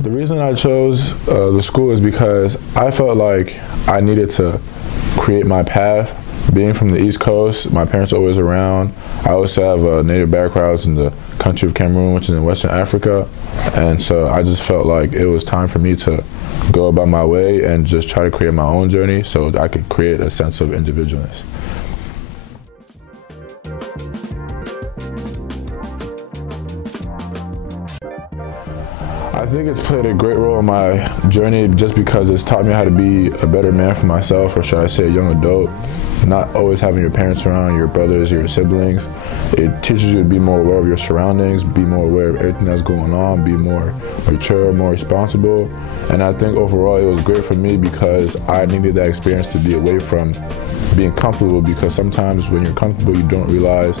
The reason I chose the school is because I felt like I needed to create my path. Being from the East Coast, my parents are always around. I also have native backgrounds in the country of Cameroon, which is in Western Africa. And so I just felt like it was time for me to go about my way and just try to create my own journey so I could create a sense of individualness. I think it's played a great role in my journey just because it's taught me how to be a better man for myself, or should I say a young adult. Not always having your parents around, your brothers, your siblings. It teaches you to be more aware of your surroundings, be more aware of everything that's going on, be more mature, more responsible. And I think overall it was great for me because I needed that experience to be away from being comfortable, because sometimes when you're comfortable you don't realize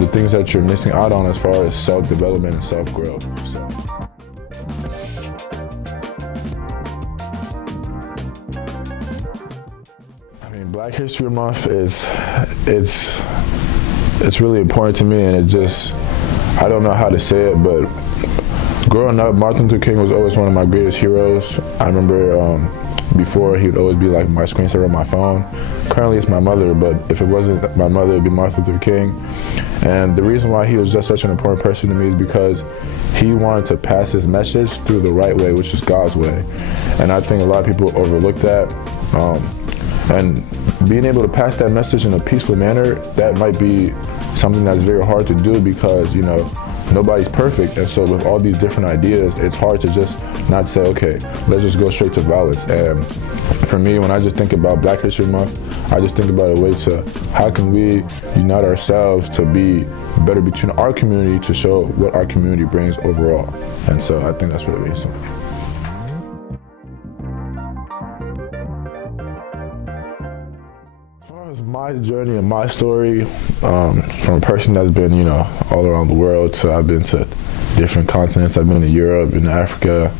the things that you're missing out on as far as self-development and self-growth. Black History Month it's really important to me, and I don't know how to say it, but growing up, Martin Luther King was always one of my greatest heroes. I remember before he would always be like my screensaver on my phone. Currently it's my mother, but if it wasn't my mother, it would be Martin Luther King. And the reason why he was just such an important person to me is because he wanted to pass his message through the right way, which is God's way. And I think a lot of people overlook that. And being able to pass that message in a peaceful manner, that might be something that's very hard to do because, you know, nobody's perfect. And so with all these different ideas, it's hard to just not say, okay, let's just go straight to violence. And for me, when I just think about Black History Month, I just think about a way to how can we unite ourselves to be better between our community, to show what our community brings overall. And so I think that's what it means to me. My journey and my story, from a person that's been, you know, all around the world, to I've been to different continents. I've been to Europe, been to Africa.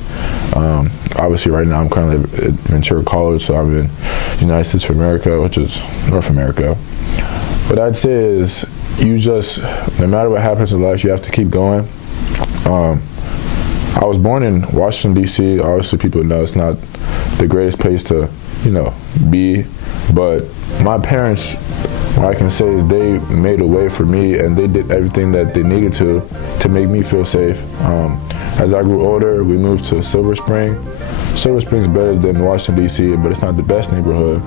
Obviously right now I'm currently at Ventura College, so I'm in the United States of America, which is North America. What I'd say is no matter what happens in life, you have to keep going. I was born in Washington, D.C. Obviously people know it's not the greatest place to, you know, be, but my parents, what I can say is they made a way for me, and they did everything that they needed to make me feel safe. As I grew older, we moved to Silver Spring. Silver Spring's better than Washington, D.C., but it's not the best neighborhood.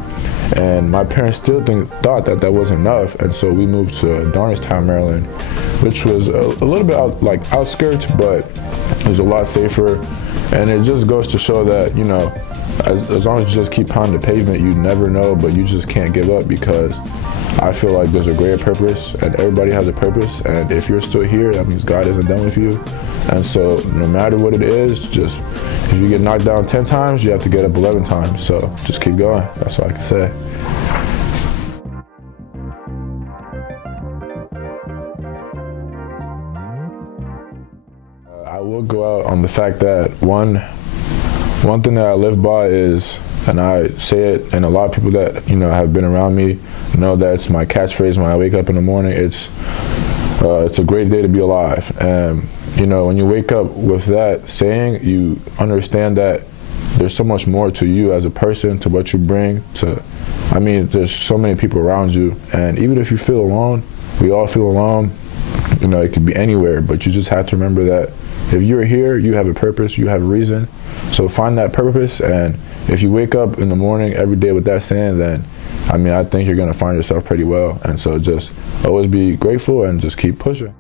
And my parents still thought that that wasn't enough, and so we moved to Darnestown, Maryland, which was a little bit outskirts, but it was a lot safer. And it just goes to show that, you know, as long as you just keep pounding the pavement, you never know, but you just can't give up, because I feel like there's a greater purpose, and everybody has a purpose, and if you're still here, that means God isn't done with you. And so no matter what it is, just if you get knocked down 10 times, you have to get up 11 times. So just keep going. That's what I can say. I will go out on the fact that one thing that I live by is, and I say it, and a lot of people that, you know, have been around me know that it's my catchphrase when I wake up in the morning. It's a great day to be alive. And, you know, when you wake up with that saying, you understand that there's so much more to you as a person, to what you bring to, I mean, there's so many people around you. And even if you feel alone, we all feel alone, you know, it could be anywhere, but you just have to remember that if you're here, you have a purpose, you have a reason. So find that purpose, and if you wake up in the morning every day with that saying, then, I mean, I think you're gonna find yourself pretty well. And so just always be grateful and just keep pushing.